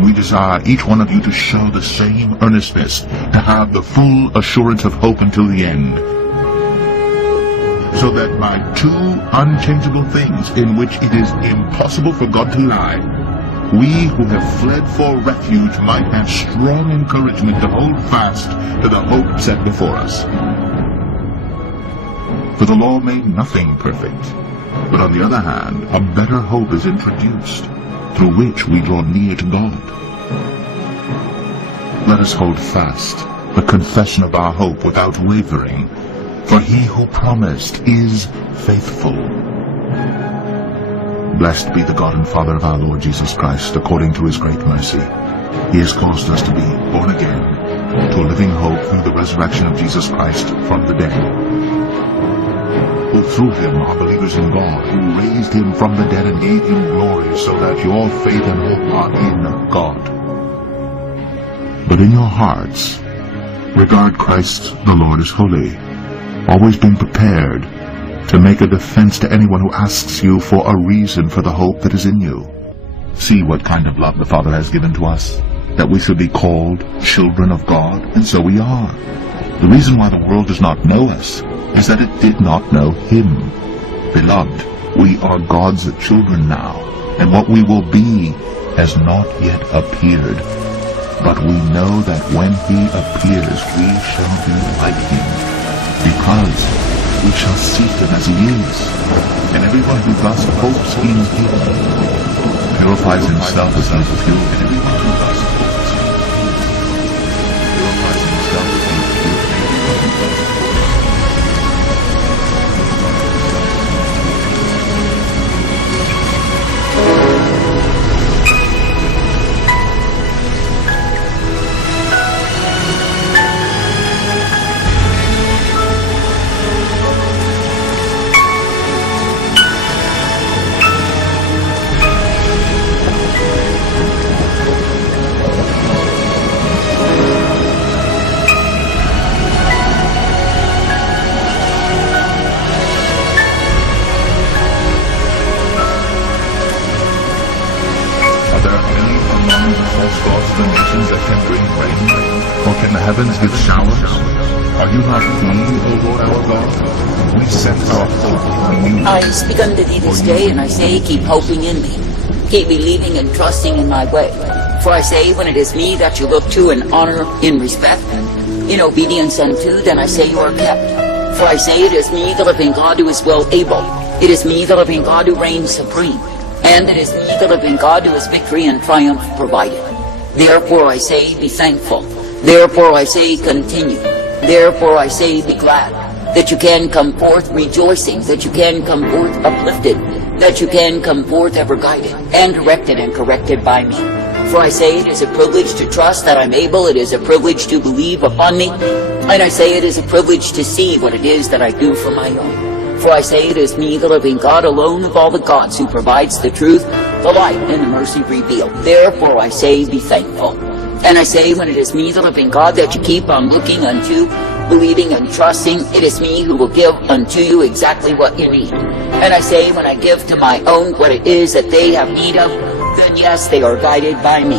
And we desire each one of you to show the same earnestness, to have the full assurance of hope until the end, so that by two unchangeable things in which it is impossible for God to lie, we who have fled for refuge might have strong encouragement to hold fast to the hope set before us. For the law made nothing perfect, but on the other hand, a better hope is introduced, through which we draw near to God. Let us hold fast the confession of our hope without wavering, for he who promised is faithful. Blessed be the God and Father of our Lord Jesus Christ, according to his great mercy. He has caused us to be born again to a living hope through the resurrection of Jesus Christ from the dead, who through him are believers in God, who raised him from the dead and gave him glory, so that your faith and hope are in God. But in your hearts, regard Christ the Lord as holy, always being prepared to make a defense to anyone who asks you for a reason for the hope that is in you. See what kind of love the Father has given to us, that we should be called children of God, and so we are. The reason why the world does not know us is that it did not know him. Beloved, we are God's children now, and what we will be has not yet appeared. But we know that when he appears, we shall be like him, because we shall see him as he is. And everyone who thus hopes in him purifies himself as he is pure. And everyone who thus hopes in him purifies himself as he is pure. Heavens give showers? Are you not he, O Lord our God? We set our hope in you. I speak unto thee this day, and I say, keep hoping in me. Keep believing and trusting in my way. For I say, when it is me that you look to in honor, in respect, in obedience unto, then I say you are kept. For I say, it is me, the living God, who is well able. It is me, the living God, who reigns supreme. And it is me, the living God, who has victory and triumph provided. Therefore I say, be thankful. Therefore I say, continue. Therefore I say, be glad, that you can come forth rejoicing, that you can come forth uplifted, that you can come forth ever guided, and directed and corrected by me. For I say, it is a privilege to trust that I'm able, it is a privilege to believe upon me, and I say it is a privilege to see what it is that I do for my own. For I say, it is me, the living God, alone of all the gods, who provides the truth, the light, and the mercy revealed. Therefore I say, be thankful. And I say, when it is me, the living God, that you keep on looking unto, believing and trusting, it is me who will give unto you exactly what you need. And I say, when I give to my own what it is that they have need of, then yes, they are guided by me.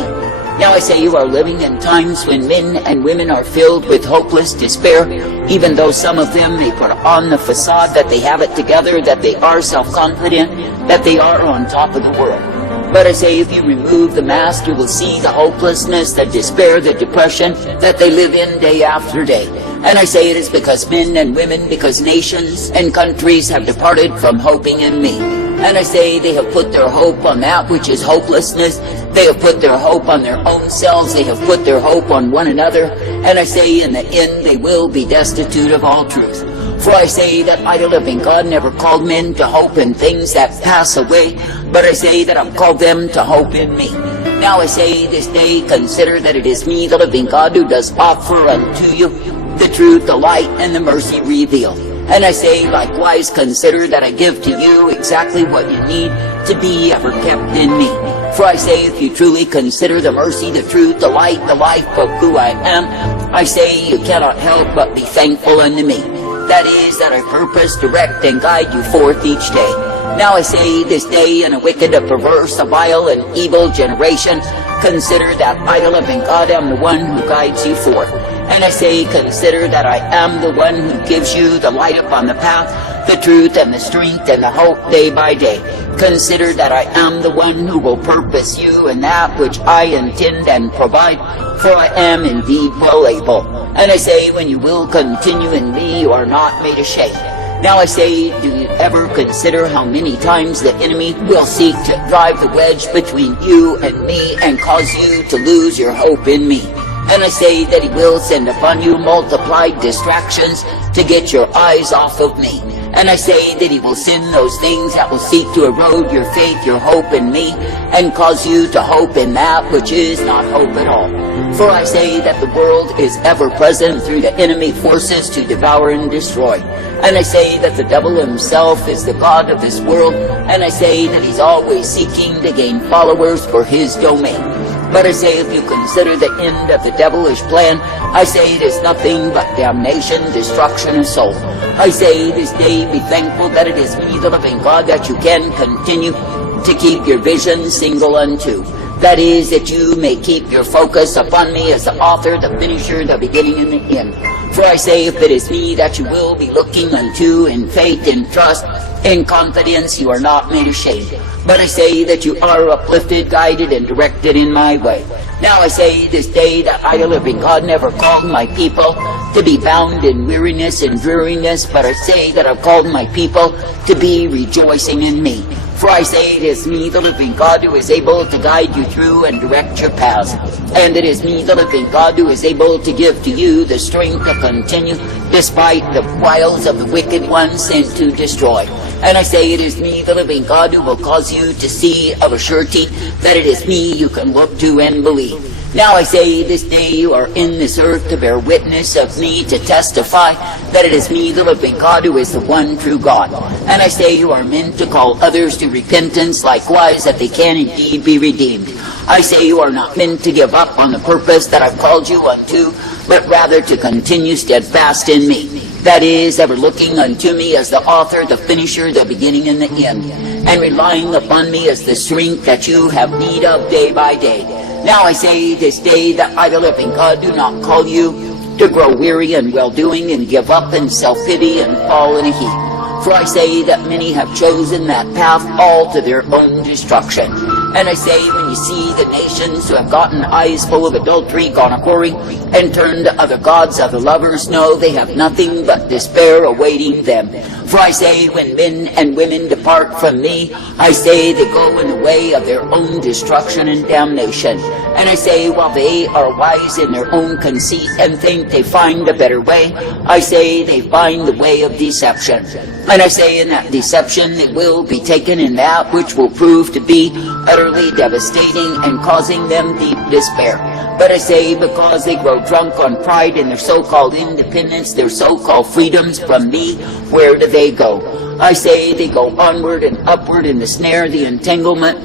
Now I say, you are living in times when men and women are filled with hopeless despair, even though some of them may put on the facade that they have it together, that they are self-confident, that they are on top of the world. But I say, if you remove the mask, you will see the hopelessness, the despair, the depression that they live in day after day. And I say it is because men and women, because nations and countries have departed from hoping in me. And I say they have put their hope on that which is hopelessness. They have put their hope on their own selves. They have put their hope on one another. And I say in the end they will be destitute of all truth. For I say that I, the living God, never called men to hope in things that pass away, but I say that I've called them to hope in me. Now I say this day, consider that it is me, the living God, who does offer unto you the truth, the light, and the mercy revealed. And I say, likewise, consider that I give to you exactly what you need to be ever kept in me. For I say, if you truly consider the mercy, the truth, the light, the life of who I am, I say you cannot help but be thankful unto me. That is, that I purpose, direct, and guide you forth each day. Now I say this day, in a wicked, a perverse, a vile, and evil generation, consider that I, the living God, am the one who guides you forth. And I say, consider that I am the one who gives you the light upon the path, the truth and the strength and the hope day by day. Consider that I am the one who will purpose you in that which I intend and provide, for I am indeed well able. And I say, when you will continue in me, you are not made ashamed. Now I say, do you ever consider how many times the enemy will seek to drive the wedge between you and me and cause you to lose your hope in me? And I say that he will send upon you multiplied distractions to get your eyes off of me. And I say that he will send those things that will seek to erode your faith, your hope in me, and cause you to hope in that which is not hope at all. For I say that the world is ever present through the enemy forces to devour and destroy. And I say that the devil himself is the god of this world, and I say that he's always seeking to gain followers for his domain. But I say, if you consider the end of the devilish plan, I say it is nothing but damnation, destruction of soul. I say this day, be thankful that it is me, the living God, that you can continue to keep your vision single unto. That is, that you may keep your focus upon me as the author, the finisher, the beginning, and the end. For I say, if it is me that you will be looking unto in faith, in trust, in confidence, you are not made ashamed. But I say that you are uplifted, guided, and directed in my way. Now I say this day that I, the living God, never called my people to be bound in weariness and dreariness, but I say that I've called my people to be rejoicing in me. For I say it is me, the living God, who is able to guide you through and direct your paths. And it is me, the living God, who is able to give to you the strength to continue despite the wiles of the wicked one sent to destroy. And I say it is me, the living God, who will cause you to see of a surety that it is me you can look to and believe. Now I say this day you are in this earth to bear witness of me, to testify that it is me, the living God, who is the one true God. And I say you are meant to call others to repentance, likewise that they can indeed be redeemed. I say you are not meant to give up on the purpose that I've called you unto, but rather to continue steadfast in me. That is, ever looking unto me as the author, the finisher, the beginning, and the end, and relying upon me as the strength that you have need of day by day. Now I say this day that I, the living God, do not call you to grow weary in well-doing and give up in self-pity and fall in a heap. For I say that many have chosen that path all to their own destruction. And I say, when you see the nations who have gotten eyes full of adultery, gone a-whoring, and turned to other gods, other lovers, know they have nothing but despair awaiting them. For I say, when men and women depart from me, I say they go in the way of their own destruction and damnation. And I say, while they are wise in their own conceit and think they find a better way, I say they find the way of deception. And I say, in that deception they will be taken in that which will prove to be utterly devastating and causing them deep despair. But I say, because they grow drunk on pride in their so-called independence, their so-called freedoms from me, where do they go? I say they go onward and upward in the snare, the entanglement,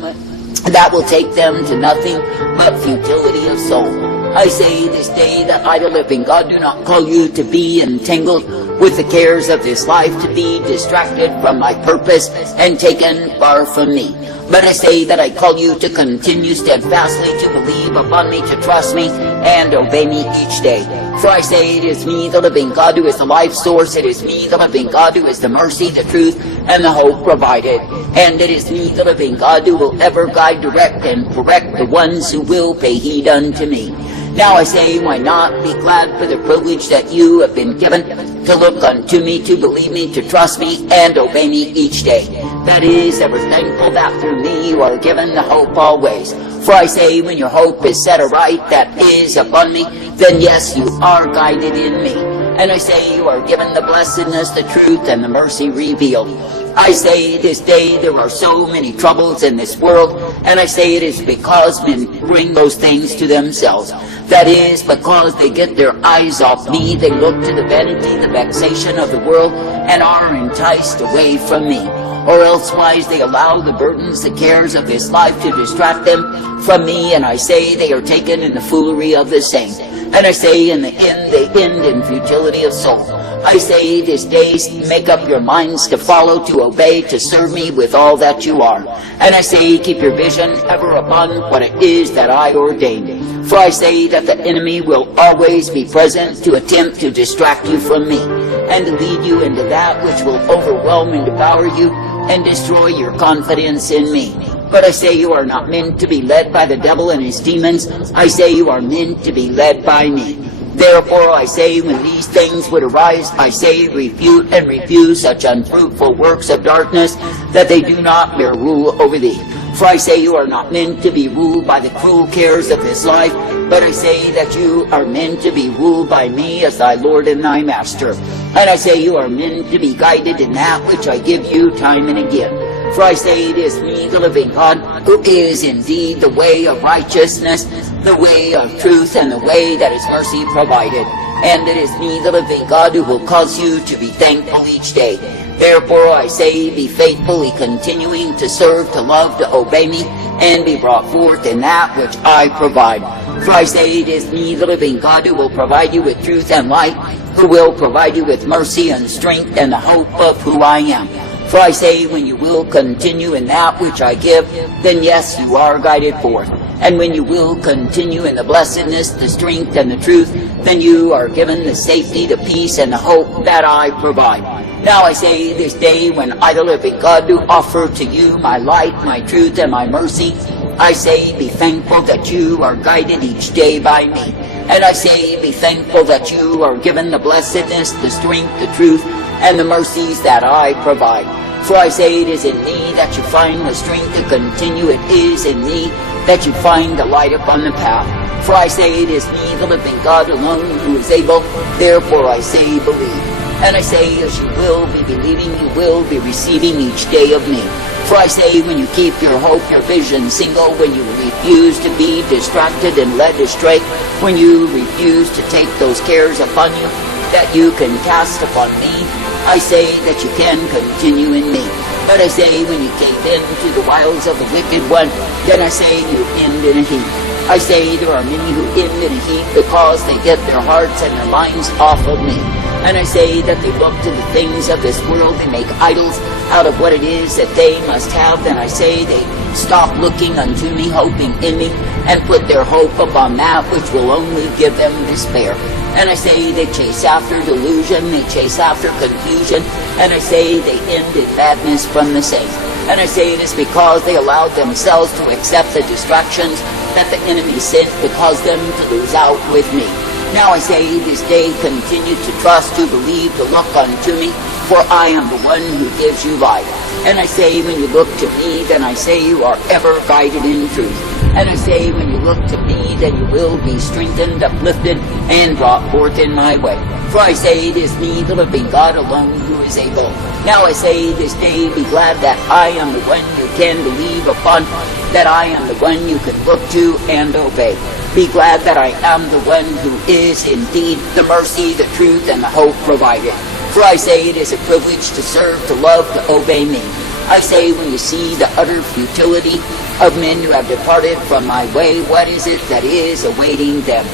that will take them to nothing but futility of soul. I say this day that I, the living God, do not call you to be entangled with the cares of this life, to be distracted from my purpose and taken far from me. But I say that I call you to continue steadfastly to believe upon me, to trust me, and obey me each day. For I say it is me, the living God, who is the life source. It is me, the living God, who is the mercy, the truth, and the hope provided. And it is me, the living God, who will ever guide, direct, and correct the ones who will pay heed unto me. Now I say, why not be glad for the privilege that you have been given to look unto me, to believe me, to trust me, and obey me each day. That is, ever thankful that through me you are given the hope always. For I say, when your hope is set aright, that is upon me, then yes, you are guided in me. And I say, you are given the blessedness, the truth, and the mercy revealed. I say this day there are so many troubles in this world, and I say it is because men bring those things to themselves. That is, because they get their eyes off me, they look to the vanity, the vexation of the world, and are enticed away from me. Or elsewise they allow the burdens, the cares of this life to distract them from me, and I say they are taken in the foolery of the same. And I say in the end they end in futility of soul. I say this day, make up your minds to follow, to obey, to serve me with all that you are. And I say, keep your vision ever upon what it is that I ordain. For I say that the enemy will always be present to attempt to distract you from me, and to lead you into that which will overwhelm and devour you, and destroy your confidence in me. But I say you are not meant to be led by the devil and his demons. I say you are meant to be led by me. Therefore I say, when these things would arise, I say, refute and refuse such unfruitful works of darkness, that they do not bear rule over thee. For I say you are not meant to be ruled by the cruel cares of this life, but I say that you are meant to be ruled by me as thy Lord and thy Master. And I say you are meant to be guided in that which I give you time and again. For I say it is me, the living God, who is indeed the way of righteousness, the way of truth, and the way that is mercy provided. And it is me, the living God, who will cause you to be thankful each day. Therefore I say, be faithfully continuing to serve, to love, to obey me, and be brought forth in that which I provide. For I say it is me, the living God, who will provide you with truth and light, who will provide you with mercy and strength and the hope of who I am. For I say, when you will continue in that which I give, then yes, you are guided forth. And when you will continue in the blessedness, the strength, and the truth, then you are given the safety, the peace, and the hope that I provide. Now I say this day, when I, the living God, do offer to you my light, my truth, and my mercy, I say, be thankful that you are guided each day by me. And I say, be thankful that you are given the blessedness, the strength, the truth, and the mercies that I provide. For I say it is in me that you find the strength to continue. It is in me that you find the light upon the path. For I say it is me, the living God alone, who is able. Therefore I say, believe. And I say, as you will be believing, you will be receiving each day of me. For I say, when you keep your hope, your vision single, when you refuse to be distracted and led astray, when you refuse to take those cares upon you that you can cast upon me, I say that you can continue in me. But I say, when you cave in to the wiles of the wicked one, then I say you end in a heap. I say there are many who end in a heap because they get their hearts and their minds off of me. And I say that they look to the things of this world, they make idols out of what it is that they must have. Then I say they stop looking unto me, hoping in me, and put their hope upon that which will only give them despair. And I say they chase after delusion, they chase after confusion, and I say they end in madness from the same. And I say it is because they allowed themselves to accept the distractions that the enemy sent to cause them to lose out with me. Now I say this day, continue to trust, to believe, to look unto me, for I am the one who gives you life. And I say, when you look to me, then I say you are ever guided in truth. And I say, when you look to me, then you will be strengthened, uplifted, and brought forth in my way. For I say, it is me, the living God alone, who is able. Now I say this day, be glad that I am the one you can believe upon, that I am the one you can look to and obey. Be glad that I am the one who is indeed the mercy, the truth, and the hope provided. For I say it is a privilege to serve, to love, to obey me. I say, when you see the utter futility of men who have departed from my way, what is it that is awaiting them?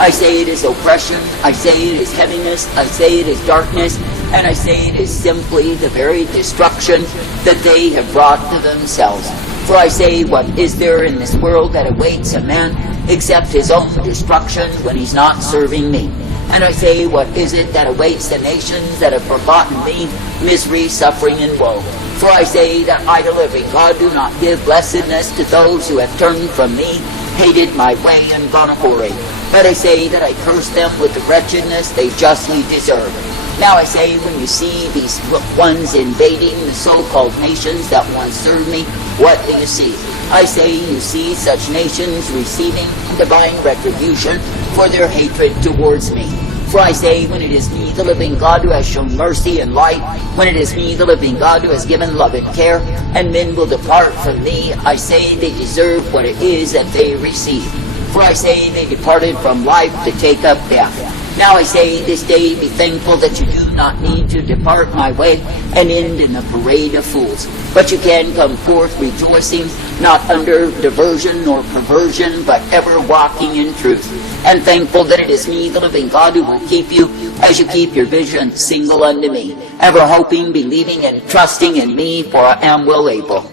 I say it is oppression, I say it is heaviness, I say it is darkness, and I say it is simply the very destruction that they have brought to themselves. For I say, what is there in this world that awaits a man except his own destruction when he's not serving me? And I say, what is it that awaits the nations that have forgotten me? Misery, suffering, and woe. For I say that I, the living God, do not give blessedness to those who have turned from me, hated my way, and gone a-whoring. But I say that I curse them with the wretchedness they justly deserve. Now I say, when you see these ones invading the so-called nations that once served me, what do you see? I say you see such nations receiving divine retribution for their hatred towards me. For I say, when it is me, the living God, who has shown mercy and light, when it is me, the living God, who has given love and care, and men will depart from me, I say they deserve what it is that they receive. For I say they departed from life to take up death. Now I say this day, be thankful that you do not need to depart my way and end in a parade of fools. But you can come forth rejoicing, not under diversion nor perversion, but ever walking in truth, and thankful that it is me, the living God, who will keep you as you keep your vision single unto me, ever hoping, believing, and trusting in me, for I am well able.